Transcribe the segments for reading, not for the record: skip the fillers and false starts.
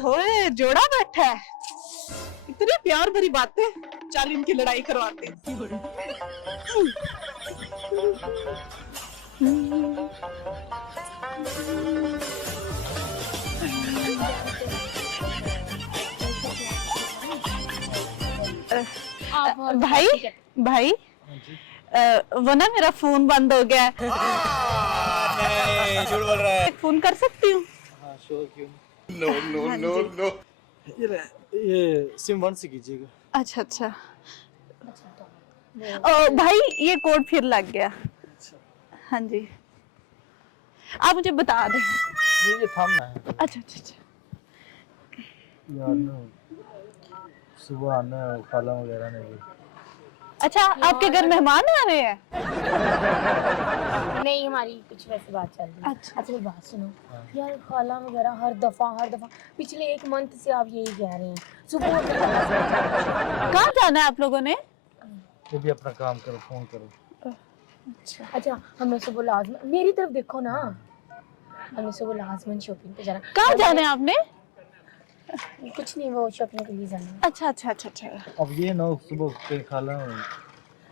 होए जोड़ा बैठा है, इतनी प्यार भरी बातें, चल इनकी लड़ाई करवाते हैं। भाई भाई वो ना मेरा फोन बंद हो गया है। नहीं, झूठ बोल रहा है। फोन कर सकती हूँ? हाँ, श्योर, क्यों नो। ये सिम 1 से कीजिएगा। अच्छा अच्छा। भाई ये कोड फिर लग गया। हाँ जी, आप मुझे बता दें। ये थामना है। अच्छा अच्छा अच्छा। यार ना सुबह आना है, खाला वगैरह नहीं। अच्छा, आपके घर मेहमान आ रहे हैं? नहीं, हमारी कुछ वैसी बात चल रही है। अच्छा मेरी बात सुनो यार, खाला वगैरह हर दफा पिछले 1 मंथ से आप यही कह रहे हैं। सुबह कहाँ जाना है आप लोगों ने? ये भी अपना काम करो, फोन करो। अच्छा हमें सुबह लाजमन मेरी तरफ देखो ना, हमें सुबह लाजमन शॉपिंग पे जाना। कहाँ जाना है आपने? कुछ नहीं, वो शॉपिंग के लिए जाना है। अच्छा अच्छा अच्छा अच्छा। अब ये ना सुबह के खाला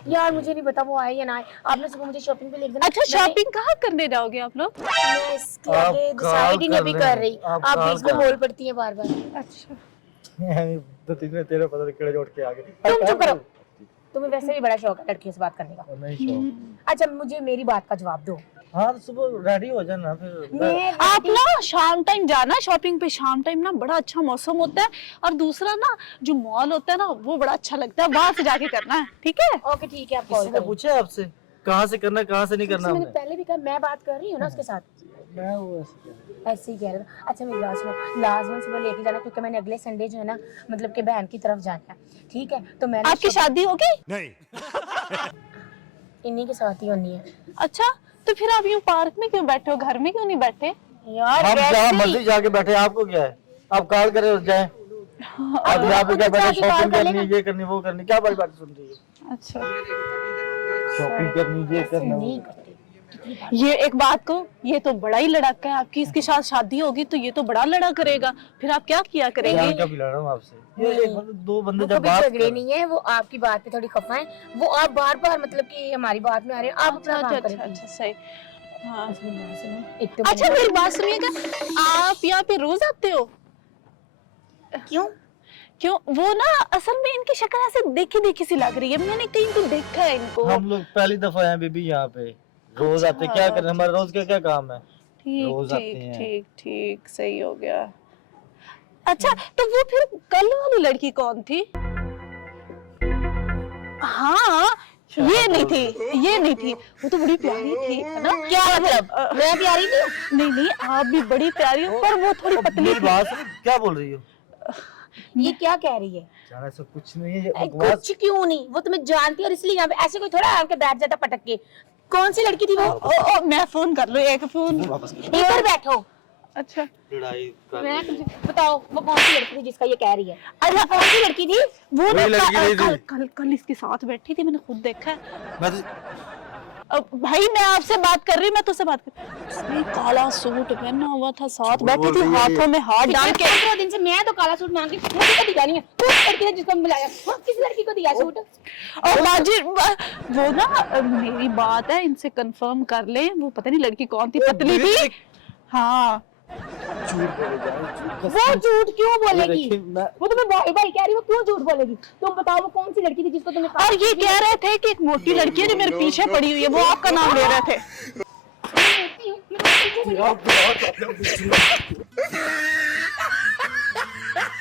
यार मुझे नहीं पता वो आए या ना आए, आपने सुबह मुझे शॉपिंग पे ले देना। अच्छा, शॉपिंग कहाँ करने जाओगे आप लोग? मैं इसके आगे डिसाइड ही नहीं अभी कर रही, आप बीच में बोल पड़ती हैं बार बार। अच्छा तो तीसरे तेरे पता नहीं जोड़ के आ गए। तुम चुप करो, तुम्हें वैसे भी बड़ा शौक है लड़कियों से बात करने का। नहीं शौक। अच्छा मुझे मेरी बात का जवाब दो। हाँ सुबह रेडी हो जाना फिर। आप ना शाम टाइम जाना शॉपिंग पे, शाम टाइम ना बड़ा अच्छा मौसम होता है, और दूसरा ना जो मॉल होता है ना वो बड़ा अच्छा लगता है, वहां से जाके करना है, ठीक है? ओके ठीक है, आप कॉल किसी ने करो। पूछा आपसे कहाँ से करना कहाँ से नहीं करना? मैंने पहले भी कहा मैं बात कर रही हूँ ना उसके साथ। मैं वो ऐसे ही कह रहा था। अच्छा मेरी बात सुनो, लाजमन सुबह लेके जाना क्योंकि मैंने अगले संडे जो है ना मतलब के बहन की तरफ जाना है, ठीक है? तो मैंने आपकी शादी होगी? नहीं। इन्हीं के साथ ही होनी है। अच्छा, तो फिर आप यूँ पार्क में क्यों बैठे हो, घर में क्यों नहीं बैठे? यार हम जहाँ वैसे ही- मर्जी जाके बैठे, आपको क्या है? आप कॉल करे और जाए। आप यहाँ पे क्या बैठे, शॉपिंग करनी, ये करनी वो करनी, क्या बड़ी बात सुन रही है? अच्छा, शॉपिंग करनी, ये करना नहीं वो। करते। ये एक बात को, ये तो बड़ा ही लड़का है आपकी, इसके साथ शादी होगी तो ये तो बड़ा लड़ा करेगा, फिर आप क्या किया करेंगे? जान का भी लड़ रहा हूँ आपसे। ये एक दो बंदे वो जब कभी बात झगड़े नहीं है, वो आपकी बात पे थोड़ी खफा है, वो आप बार बार मतलब कि हमारी बात में आ रहे हैं। आप अपना काम करें। अच्छा सही। हाँ एक तो अच्छा मेरी बात सुनिएगा, आप यहाँ पे रोज आते हो? क्यों? क्यों? वो ना असल में इनकी शक्ल ऐसे देखी देखी सी लग रही है, मैंने कहीं तो देखा है इनको। हम लोग पहली दफा हैं बीबी यहाँ पे, रोज आते क्या करें, हमारे रोज का क्या काम है? रोज आते ठीक हैं। ठीक ठीक, सही हो गया। अच्छा तो वो फिर कल वाली लड़की कौन थी? हाँ ये नहीं थी, वो तो बड़ी प्यारी थी, है ना? क्या मतलब? मैं प्यारी नहीं हूँ? नहीं नहीं, आप भी बड़ी प्यारी हो, पर वो थोड़ी पतली मेरी थी। बात सुन, क्या बोल रही हो? ये क्या कह रही है? जाना ऐसा कुछ नहीं है, ये अरे बकवास। कुछ क्यों नहीं, वो तुम्हें जानती है और इसलिए यहाँ पे ऐसे कोई थोड़ा आके बैठ जाता पटक के। कौन सी लड़की थी वो? मैं फोन कर लूँ, एक फोन। इधर बैठो। अच्छा लड़ाई कर मैं बताओ वो कौन सी लड़की थी जिसका ये कह रही है? अच्छा, कौन सी लड़की थी? वो ना वही लड़की नहीं थी। कल इसके साथ बैठी थी, मैंने खुद देखा है। मैं तो भाई मैं आपसे बात कर रही हूँ, मैं तुझसे बात कर रही हूँ। उसने काला सूट पहना हुआ था, साथ बैठी थी, हाथों में हाथ डाल के। 15 दिन से मैं तो काला सूट मांग रही हूँ, मुझे दिया नहीं है। कौन सी लड़की है जिसको मिलाया? किस लड़की को दिया सूट? और बाजी वो ना मेरी बात है, इनसे कंफर्म कर ले, वो पता नहीं लड़की कौन थी, पतली थी। हाँ झूठ बोले जा रही, वो झूठ क्यों बोलेगी? देखिए, मैं- वो तुम्हें भाई भाई कह रही है, वो क्यों झूठ बोलेगी? तुम बताओ वो कौन सी लड़की थी जिसको तुमने और ये कह रहे थे कि एक मोटी लड़की है जो मेरे पीछे पड़ी हुई है, वो आपका नाम ले रहे थे।